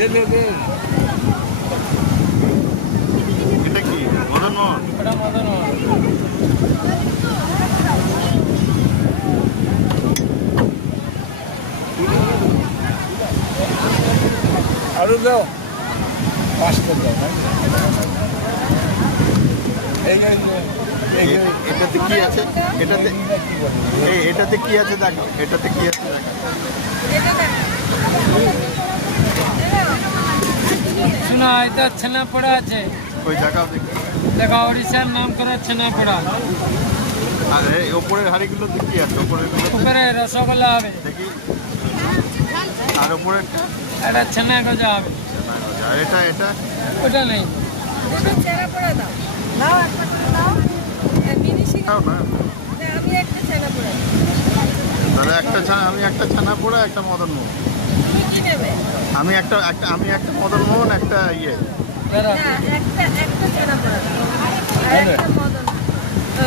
এটা কি মদন মোহন? এটা মদন মোহন। আরো দাও 5টা দাও। এটাতে কি আছে? এটাতে কি আছে দেখো, এটাতে কি আছে দেখো। শোনা এটা ছানাপোড়া আছে। ওই জায়গাও দেখি। দেখা ওড়িশার নাম করা ছানাপোড়া। আর এই ওপরের হাড়িগুলো কি আছে? ওপরের উপরে রসগোল্লা হবে। দেখি। আর ওপরের এটা ছানা গজা হবে। আর এটা ওটা নেই। ছানাপোড়া দাও। নাও একটা করে দাও। মিনিশিং খাও না। আমি একটা ছানাপোড়া। তাহলে আমি একটা ছানা পোড়া, একটা মদন মোহন। তুমি কি নেবে? আমি একটা মদন মোহন, একটা ইয়ে। এরা না, একটা ছানাপোড়া দাও। আর একটা মদন।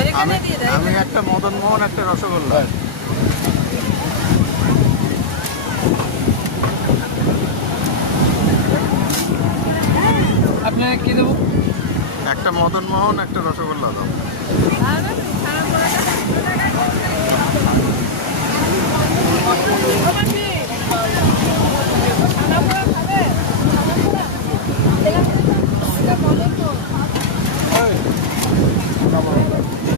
এখানে দিয়ে দাও। আমি একটা মদন মোহন, একটা রসগোল্লা। আপনাকে কি দেবো? একটা মদন মোহন, একটা রসগোল্লা দাও। আর ছানাপোড়াটা